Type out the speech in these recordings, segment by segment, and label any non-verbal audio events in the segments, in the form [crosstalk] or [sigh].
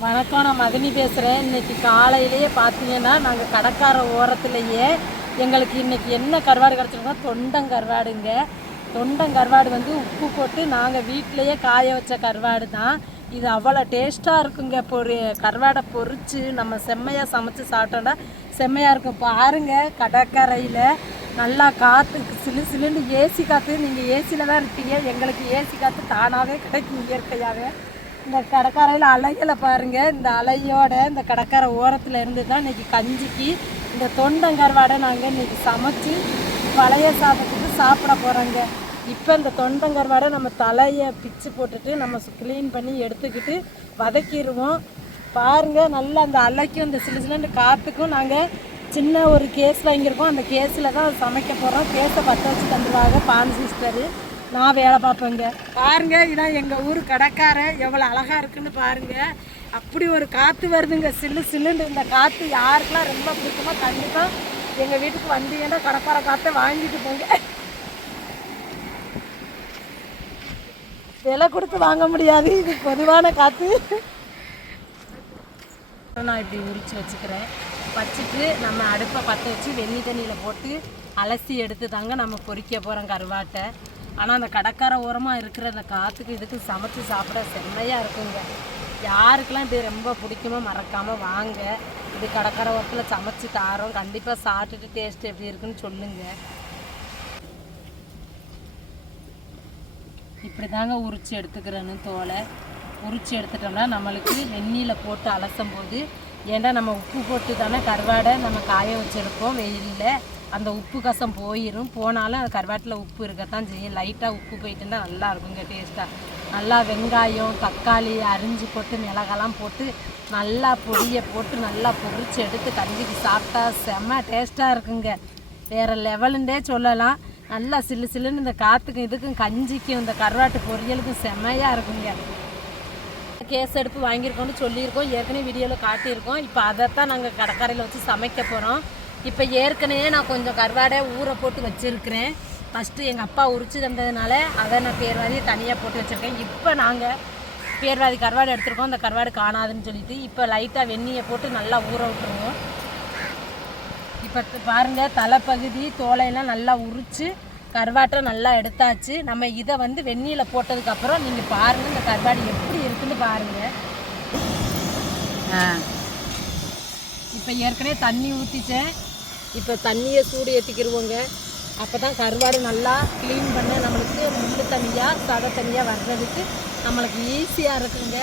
வணக்கம் நான் மதினி பேசுகிறேன் இன்னைக்கு காலையிலேயே பார்த்தீங்கன்னா நாங்கள் கடற்கார ஓரத்துலேயே எங்களுக்கு இன்னைக்கு என்ன கருவாடு கிடச்சிருக்கோம் தொண்டம் கருவாடுங்க. தொண்டம் கருவாடு வந்து உப்பு போட்டு நாங்கள் வீட்டிலையே காய வச்ச கருவாடு தான். இது அவ்வளோ டேஸ்ட்டாக இருக்குங்க. பொரி கருவாடை பொறிச்சு நம்ம செம்மையாக சமைச்சு சாப்பிட்டோன்னா செம்மையாக இருக்கும். பாருங்க கடற்கரையில் நல்லா காற்று சிலு சிலுன்னு ஏசி காற்று நீங்கள் ஏசியில் தான் இருப்பீங்க. எங்களுக்கு ஏசி காற்று தானாகவே கிடைக்கும் இயற்கையாகவே இந்த கடற்கரையில் அலைகளை பாருங்க. இந்த அலையோட இந்த கடற்கரை ஓரத்தில் இருந்து தான் இன்னைக்கு கஞ்சிக்கு இந்த தொண்டங்கருவாடை நாங்கள் இன்னைக்கு சமைச்சு பழைய சாதத்துக்கு சாப்பிட போகிறோங்க இப்போ இந்த தொண்டங்கருவாடை நம்ம தலையை பிச்சு போட்டுட்டு நம்ம க்ளீன் பண்ணி எடுத்துக்கிட்டு வதக்கிடுவோம். பாருங்கள் நல்லா அந்த அலைக்கும் இந்த சிலு சிலுன்னு காற்றுக்கும் நாங்கள் சின்ன ஒரு கேஸ் வாங்கியிருக்கோம் அந்த கேஸில் தான் சமைக்க போகிறோம் கேஸை பற்ற வச்சு தந்துடுவாங்க பான் சிஸ்டரு. நான் வேலை பார்ப்பேங்க. பாருங்க இதான் எங்கள் ஊர் கடைக்கார எவ்வளோ அழகாக இருக்குன்னு பாருங்க. அப்படி ஒரு காற்று வருதுங்க. சில்லு சில்லுன்னு இந்த காற்று யாருக்கெல்லாம் ரொம்ப பிடிக்குமோ கண்டிப்பாக எங்கள் வீட்டுக்கு வந்தீங்கன்னா கடற்கார காற்றை வாங்கிட்டு போங்க. விலை கொடுத்து வாங்க முடியாது. இது பொதுவான காற்று நான் இப்படி உரிச்சு வச்சுக்கிறேன். வச்சுட்டு நம்ம அடுப்பை பற்ற வச்சு வெந்நி தண்ணியில் போட்டு அலசி எடுத்து தாங்க நம்ம பொறிக்க போகிறோம் கருவாட்டை. ஆனால் அந்த கடற்கரை ஓரமாக இருக்கிற அந்த காற்றுக்கு இதுக்கு சமைச்சு சாப்பிட செம்மையாக இருக்குங்க. யாருக்கெல்லாம் இது ரொம்ப பிடிக்குமோ மறக்காமல் வாங்க. இது கடற்கரை ஓரத்தில் சமைச்சு தாரோம். கண்டிப்பாக சாப்பிட்டுட்டு டேஸ்ட் எப்படி இருக்குன்னு சொல்லுங்கள் இப்படி தாங்க உரிச்சு எடுத்துக்கிறேன்னு தோலை. உரிச்சு எடுத்துட்டோம்னா நம்மளுக்கு வெந்நீரில் போட்டு அலசும் போது ஏன்டா நம்ம உப்பு போட்டு தானே கருவாடை நம்ம காய வச்சுருப்போம் வெயிலில். அந்த உப்பு கசம் போயிடும் போனாலும் அது கருவாட்டில் உப்பு இருக்கத்தான் செய்யும். லைட்டாக உப்பு போயிட்டுன்னா நல்லா இருக்குங்க டேஸ்ட்டாக நல்லா வெங்காயம் தக்காளி அரிஞ்சு போட்டு மிளகாலாம் போட்டு நல்லா பொடியை போட்டு நல்லா பொரிச்சு எடுத்து கஞ்சிக்கு சாப்பிட்டா செம்ம டேஸ்ட்டாக இருக்குங்க. வேறு லெவலுண்டே சொல்லலாம். நல்லா சில்லு சில்லுன்னு இந்த காற்றுக்கும் இதுக்கும் கஞ்சிக்கும் இந்த கருவாட்டு பொரியலுக்கும் செம்மையாக இருக்குங்க. கேஸ் எடுப்பு வாங்கியிருக்கோம்னு சொல்லியிருக்கோம். ஏற்கனவே வீடியோவில் காட்டியிருக்கோம். இப்போ அதைத்தான் நாங்கள் கடற்கரையில் வச்சு சமைக்க போகிறோம் இப்போ ஏற்கனவே நான் கொஞ்சம் கருவாடை ஊற போட்டு வச்சுருக்கிறேன். ஃபஸ்ட்டு எங்கள் அப்பா உரிச்சு தந்ததுனால அதை நான் பேர்வாதியை தனியாக போட்டு வச்சுருக்கேன். இப்போ நாங்கள் பேர்வாதி கருவாடு எடுத்திருக்கோம். அந்த கருவாடு காணாதுன்னு சொல்லிட்டு இப்போ லைட்டாக வெந்நியை போட்டு நல்லா ஊற விட்டுருவோம். இப்போ பாருங்க தலைப்பகுதி தோலையெல்லாம் நல்லா உரிச்சு கருவாட்டை நல்லா எடுத்தாச்சு. நம்ம இதை வந்து வெந்நீரில் போட்டதுக்கப்புறம் நீங்கள் பாருங்கள் இந்த கருவாடு எப்படி இருக்குன்னு பாருங்கள் இப்போ ஏற்கனவே தண்ணி ஊற்றிட்டேன் இப்போ தண்ணியை சூடு ஏற்றிக்கிருவோங்க அப்போ தான் கருவாடு நல்லா க்ளீன் பண்ண நம்மளுக்கு முள் தண்ணியாக சத தண்ணியாக வர்றதுக்கு நம்மளுக்கு ஈஸியாக இருக்குங்க.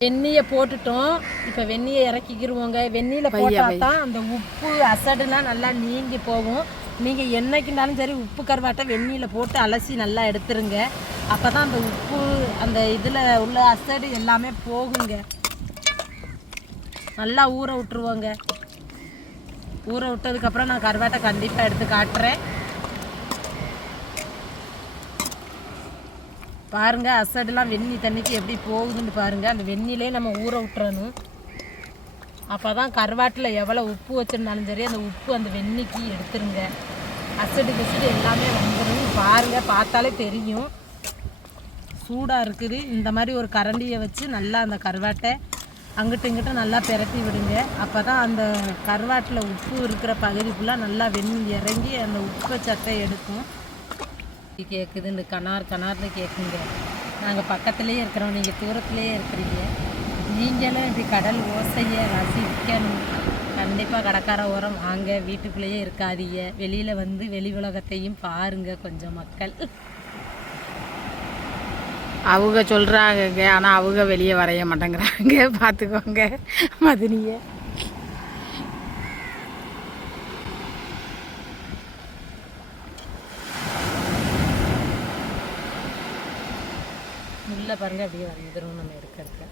வெந்நியை போட்டுட்டோம். இப்போ வெந்நியை இறக்கிக்கிருவோங்க. வெந்நியில் போட்டால் தான் அந்த உப்பு அசடுலாம் நல்லா நீங்கி போகும். நீங்கள் என்னைக்குனாலும் சரி உப்பு கருவாட்டை வெந்நியில் போட்டு அலசி நல்லா எடுத்துருங்க. அப்போ தான் அந்த உப்பு அந்த இதில் உள்ள அசடு எல்லாமே போகுங்க. நல்லா ஊற விட்டுருவோங்க. ஊற விட்டதுக்கப்புறம் நான் கருவாட்டை கண்டிப்பாக எடுத்து காட்டுறேன். பாருங்கள் அசடெலாம் வெந்நி தண்ணிக்கு எப்படி போகுதுன்னு பாருங்கள் அந்த வெந்நிலே நம்ம ஊற விட்டுறணும். அப்போ தான் கருவாட்டில் எவ்வளோ உப்பு வச்சிருந்தாலும் சரி அந்த உப்பு அந்த வெந்நிக்கு எடுத்துருங்க. அசடு கிசடு எல்லாமே வந்துடும் பாருங்கள் பார்த்தாலே தெரியும். சூடாக இருக்குது. இந்த மாதிரி ஒரு கரண்டியை வச்சு நல்லா அந்த கருவாட்டை அங்கிட்டு இங்கிட்ட நல்லா பிரட்டி விடுங்க. அப்போ தான் அந்த கருவாட்டில் உப்பு இருக்கிற பகுதி ஃபுல்லாக நல்லா வெண்ணி இறங்கி அந்த உப்பை சத்தை எடுக்கும். கேட்குது இந்த கனார் கனார்னு கேட்குங்க நாங்கள் பக்கத்துலேயே இருக்கிறோம். நீங்கள் தூரத்துலேயே இருக்கிறீங்க. நீங்களும் இப்படி கடல் ஓசையை ரசிக்கணும். கண்டிப்பாக கடற்கரை ஓரம். வாங்க வீட்டுக்குள்ளேயே இருக்காதீங்க. வெளியில் வந்து வெளி உலகத்தையும் பாருங்கள் கொஞ்சம் மக்கள். அவங்க சொல்கிறாங்க ஆனால் அவங்க வெளியே வரைய மாட்டேங்கிறாங்க. [laughs] பார்த்துக்கோங்க மதினியை. முள்ள பாருங்க அப்படியே வந்துடும் நம்ம எடுக்கிறதுக்கு.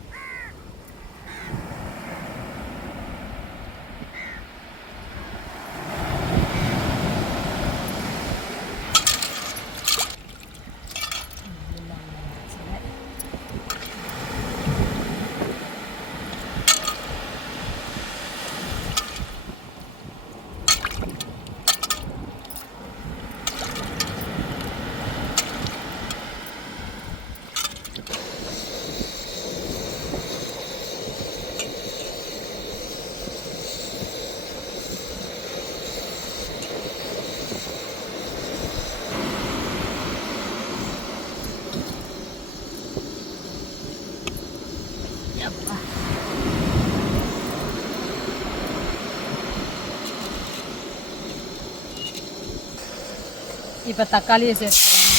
இப்போ தக்காளியை சேர்த்துக்கிறேன்.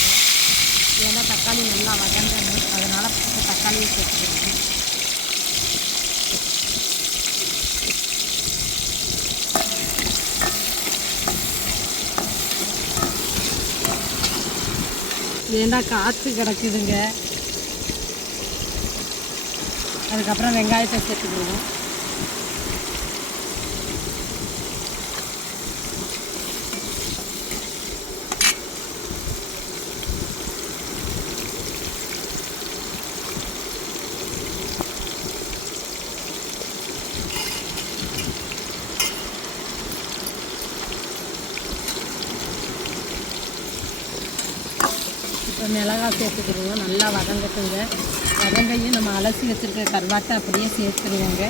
ஏன்னா தக்காளி நல்லா வதங்கணும். அதனால் இப்போ தக்காளியை சேர்த்துக்கிறேன். ஏன்னா காற்று கிடக்குதுங்க. அதுக்கப்புறம் வெங்காயத்தை சேர்த்துக்கிடுவோம் இப்போ மிளகாய் சேர்த்துக்கிடுவோம் நல்லா வதங்கட்டுங்க. வதங்கையும் நம்ம அலசி வச்சுருக்க கருவாட்டை அப்படியே சேர்த்துருவோங்க.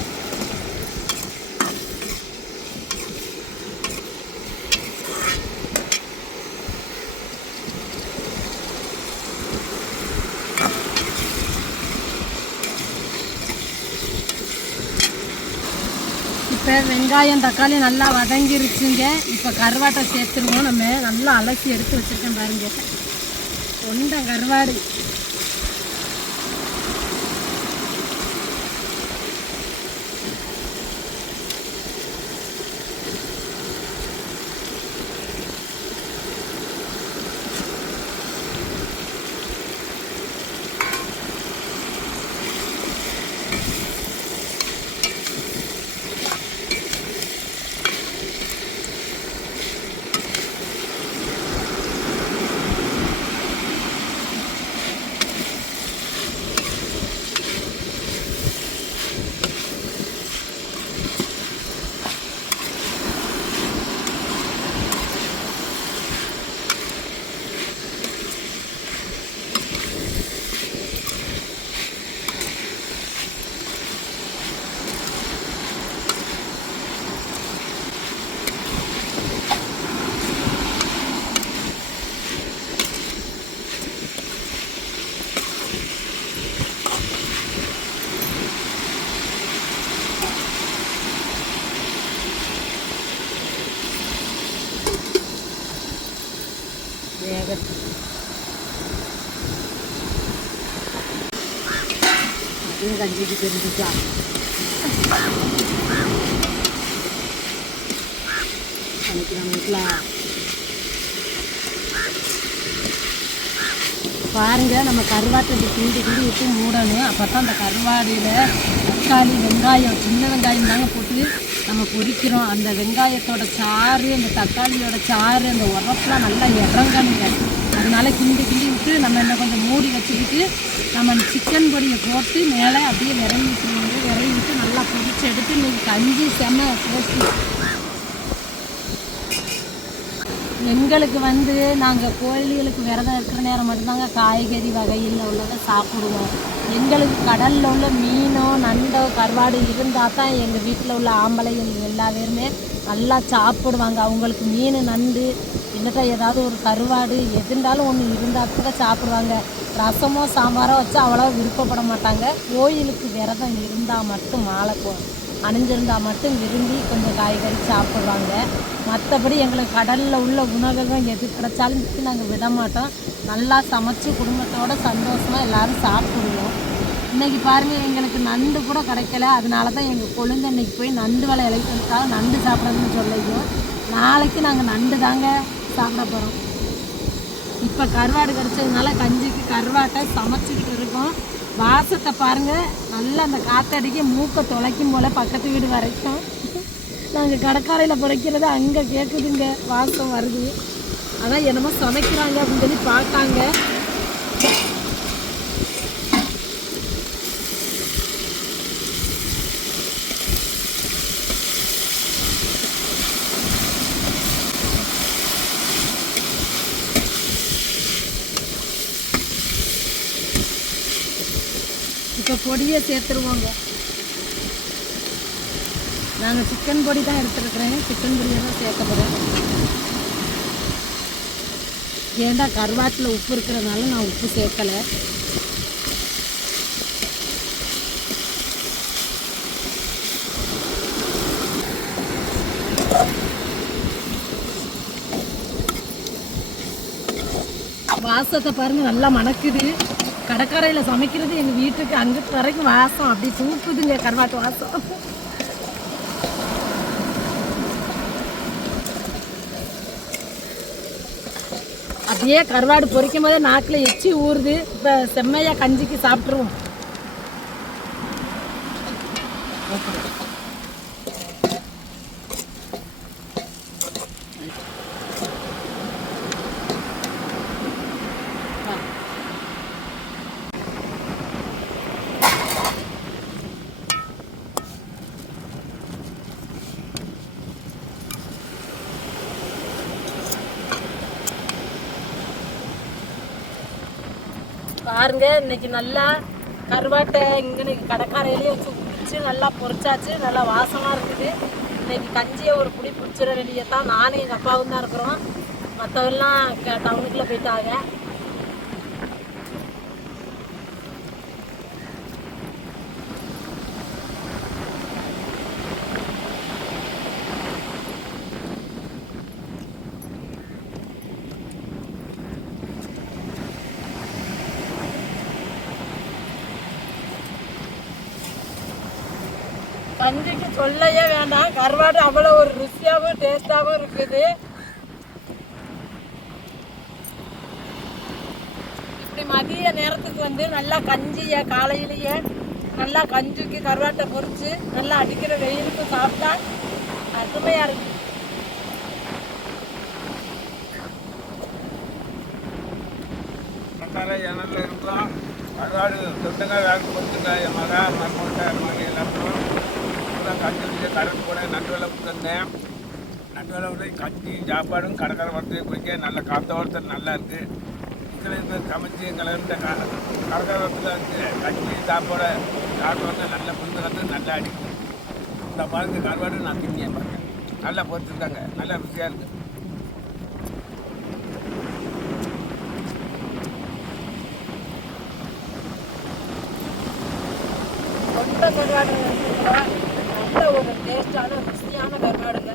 இப்போ வெங்காயம் தக்காளி நல்லா வதங்கிருச்சுங்க. இப்போ கருவாட்டை சேர்த்துருவோம். நம்ம நல்லா அலசி எடுத்து வச்சுருக்கேன் பாருங்க. கொண்ட கருவாடு. இவங்க கஞ்சிக்கு தெரிஞ்சுச்சா அன்னைக்கு நம்ம வீட்டில் பாருங்க நம்ம கருவாட்டை கிண்டி கிண்டி விட்டு மூடணும். அப்போ தான் அந்த கருவாடியில் தக்காளி வெங்காயம் சின்ன வெங்காயம் தாங்க போட்டு நம்ம பொரிக்கிறோம். அந்த வெங்காயத்தோட சாறு அந்த தக்காளியோட சாறு அந்த உரப்பெலாம் நல்லா இறங்கணுங்க. அதனால கிண்டி கிண்டி விட்டு நம்ம என்ன கொஞ்சம் மூடி வச்சுக்கிட்டு நம்ம சிக்கன் பொடியை போட்டு மேலே அப்படியே விரவி விட்டுருவோங்க விரவி விட்டு நல்லா பிடிச்சி எடுத்து இன்னைக்கு கஞ்சி செம்ம போட்டு எங்களுக்கு வந்து நாங்கள் கோயில்களுக்கு விரதம் இருக்கிற நேரம் மட்டும்தாங்க காய்கறி வகையில் உள்ளதை சாப்பிடுவோம். எங்களுக்கு கடலில் உள்ள மீனோ நண்டோ கருவாடு இருந்தால் தான் எங்கள் வீட்டில் உள்ள ஆம்பளைகள் எல்லா பேருமே நல்லா சாப்பிடுவாங்க. அவங்களுக்கு மீன் நண்டு இல்லட்டா ஏதாவது ஒரு கருவாடு எதுண்டாலும் ஒன்று இருந்தால் கூட சாப்பிடுவாங்க. ரசமோ சாம்பாரோ வச்சு அவ்வளோ விருப்பப்பட மாட்டாங்க. கோயிலுக்கு விரதம் இருந்தால் மட்டும் மாலை அணிஞ்சிருந்தால் மட்டும் விரும்பி கொஞ்சம் காய்கறி சாப்பிடுவாங்க. மற்றபடி எங்களுக்கு கடலில் உள்ள உணவகம் எது கிடைச்சாலும் நாங்கள் விட மாட்டோம். நல்லா சமைச்சு குடும்பத்தோட சந்தோஷமாக எல்லோரும் சாப்பிடுவோம். இன்றைக்கி பாருங்கள் எங்களுக்கு நண்டு கூட கிடைக்கல. அதனால தான் எங்கள் கொழுந்து இன்னைக்கு போய் நண்டு வலை இழைக்கிறதுக்காக நண்டு சாப்பிட்றதுன்னு சொல்லிக்கும் நாளைக்கு நாங்கள் நண்டு தாங்க சாப்பிட போகிறோம் இப்போ கருவாடு கிடச்சதுனால கஞ்சிக்கு கருவாட்டை சமைச்சிக்கிட்டு இருக்கோம். வாசத்தை பாருங்கள் நல்லா அந்த காற்றடிக்க மூக்கை தொலைக்கும் போல் பக்கத்து வீடு வரைக்கும். நாங்கள் கடற்கரையில் புடைக்கிறது அங்கே கேட்குதுங்க வாசம் வருது. ஆனால் என்னமோ சமைக்கிறாங்க அப்படின்னு சொல்லி பார்த்தாங்க. இப்போ பொடியை சேர்த்துருவோங்க. நாங்கள் சிக்கன் பொடி தான் எடுத்துருக்குறேன். சிக்கன் பொடியை தான் சேர்க்கப்படுறேன் ஏண்டா கருவாட்டில் உப்பு இருக்கிறதுனால நான் உப்பு சேர்க்கலை. வாசத்தை பாருங்கள் நல்லா மணக்குது. கடற்கரையில் சமைக்கிறது எங்கள் வீட்டுக்கு அங்கே வரைக்கும் வாசம். அப்படி தூக்குதுங்க கருவாட்டு வாசம். அப்படியே கருவாடு பொரிக்கும் போதே நாக்கில் எச்சி ஊறுது. இப்போ செம்மையாக கஞ்சிக்கு சாப்பிட்ருவோம் பாருங்க இன்னைக்கு நல்லா கருவாட்டை இங்கே இன்னைக்கு கடற்கரையிலேயே வச்சு பிடிச்சி நல்லா பொரிச்சாச்சு நல்லா வாசமாக இருக்குது. இன்னைக்கு கஞ்சியை ஒரு குடி பிடிச்சிட வேண்டியது தான் நானும் எங்கள் அப்பாவும் தான் இருக்கிறோம். மற்றவெல்லாம் டவுனுக்குள்ளே போயிட்டாங்க. கஞ்சிக்கு சொல்லவே வேண்டாம். கருவாடு அவ்வளோ ஒரு ருசியாகவும் டேஸ்டாகவும் இருக்குது. இப்படி மதிய நேரத்துக்கு வந்து நல்லா கஞ்சியை காலையிலேயே நல்லா கஞ்சிக்கு கருவாட்டை பொறிச்சு நல்லா அடிக்கிற வெயிலுக்கு சாப்பிட்டா அருமையாக இருக்கு. பட்டார ஜனத்தில் கருவாடு தொட்டுங்க வேக கொடுத்துக்காய் என் மகன் மருமகிட்ட மகன் எல்லாருக்கும் நான் கஞ்சி வச்சு கடல் போனேன் நண்டு வேலை கொடுத்துருந்தேன் நண்டு வேலை விட்டு கஞ்சி சாப்பாடும் கடற்கரை வரத்து குடிக்க நல்ல காத்த நல்லா இருக்குது இதில் இருந்து சமைச்சு கலந்த கடற்கரை வரத்தில் வந்து கஞ்சி சாப்பாடு சாப்பிட்டு நல்ல புரிந்து வந்து நல்லா அடிக்கும். இந்த பாருங்க கருவாடு நான் திங்க பாருங்க நல்லா பொறுத்துருக்காங்க நல்லா ருசியாக இருக்குது கருவாடு நல்ல ஒரு டேஸ்டான ருசியான கருவாடுங்க.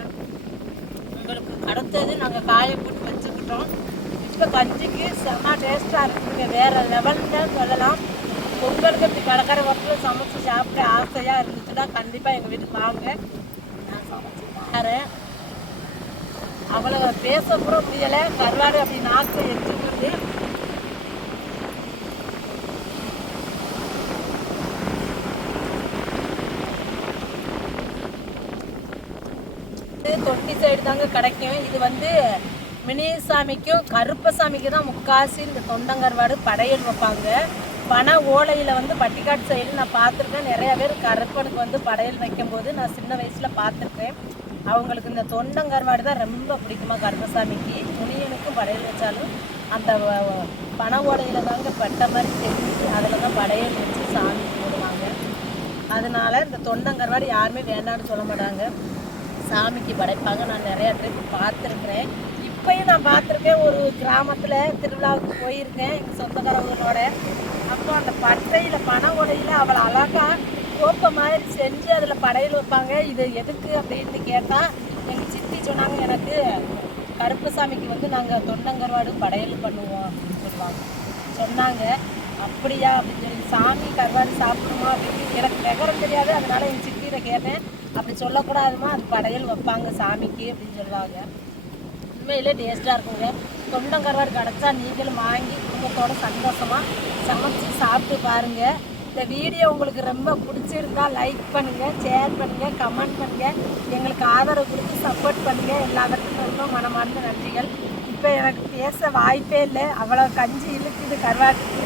உங்களுக்கு அடுத்தது நாங்கள் காய போட்டு வச்சுக்கிட்டோம். இப்போ கஞ்சிக்கு செம்ம டேஸ்ட்டாக இருக்குங்க. வேறு லெவல்னு சொல்லலாம். பொங்கலுக்கு இப்படி கடற்கரை வட்டில் சமைச்சு சாப்பிட ஆசையாக இருந்துச்சுன்னா கண்டிப்பாக எங்கள் வீட்டுக்கு வாங்க. நான் சமைச்சு தரேன் அவ்வளோ பேச கூட முடியலை. கருவாடு அப்படி நாக்கு எடுத்துக்கிட்டு இது தொட்டி சைடு தாங்க கிடைக்கும் இது வந்து மினிசாமிக்கும் கருப்பசாமிக்கு தான் முக்காசி இந்த தொண்டங்கருவாடு படையல் வைப்பாங்க. பண ஓலையில் வந்து பட்டிக்காட்டு சைடு நான் பார்த்துருக்கேன். நிறைய பேர் கருப்பனுக்கு வந்து படையல் வைக்கும்போது நான் சின்ன வயசில் பார்த்துருக்கேன். அவங்களுக்கு இந்த தொண்டங்கருவாடு தான் ரொம்ப பிடிக்குமா கருப்பசாமிக்கு. முனியனுக்கும் படையல் வச்சாலும் அந்த வ- ஓலையில் தாங்க பட்டை மாதிரி செஞ்சு அதில் தான் படையல் வச்சு சாமி போடுவாங்க அதனால இந்த தொண்டங்கருவாடு யாருமே வேண்டாம்னு சொல்ல மாட்டாங்க. சாமிக்கு படைப்பாங்க. நான் நிறைய ட்ரிப் பார்த்துருக்குறேன். இப்பயும் நான் பார்த்துருக்கேன். ஒரு கிராமத்தில் திருவிழாவுக்கு போயிருக்கேன் எங்கள் சொந்தக்காரவங்களோட. அப்போ அந்த பட்டையில் பண உடையில் அவளை அழகாக கோப்பை மாதிரி செஞ்சு அதில் படையல் வைப்பாங்க. இது எதுக்கு அப்படின்னு கேட்டால் எங்கள் சித்தி சொன்னாங்க எனக்கு கருப்பசாமிக்கு வந்து நாங்கள் தொண்டங்கருவாடு படையல் பண்ணுவோம் அப்படின்னு சொல்லுவாங்க. சொன்னாங்க. அப்படியா? அப்படின்னு சொல்லி சாமி கருவாடு சாப்பிடுமா அப்படின்னு எனக்கு விவரம் தெரியாது. அதனால் என் சித்தியில் கேட்டேன். அப்படி சொல்லக்கூடாதுமா அது படையல் வைப்பாங்க சாமிக்கு அப்படின்னு சொல்லுவாங்க. உண்மையிலே டேஸ்ட்டாக இருக்குங்க. தொண்டம் கருவாடு கிடச்சா நீங்களும் வாங்கி குடும்பத்தோட சந்தோஷமாக சமைச்சு சாப்பிட்டு பாருங்கள் இந்த வீடியோ உங்களுக்கு ரொம்ப பிடிச்சிருந்தா லைக் பண்ணுங்கள் ஷேர் பண்ணுங்கள் கமெண்ட் பண்ணுங்கள் எங்களுக்கு ஆதரவு கொடுத்து சப்போர்ட் பண்ணுங்கள் எல்லாத்துக்கும் ரொம்ப மனமார்ந்த நன்றிகள். இப்போ எனக்கு பேச வாய்ப்பே இல்லை. அவ்வளோ கஞ்சி இழுக்குது கருவாட்டுக்கு.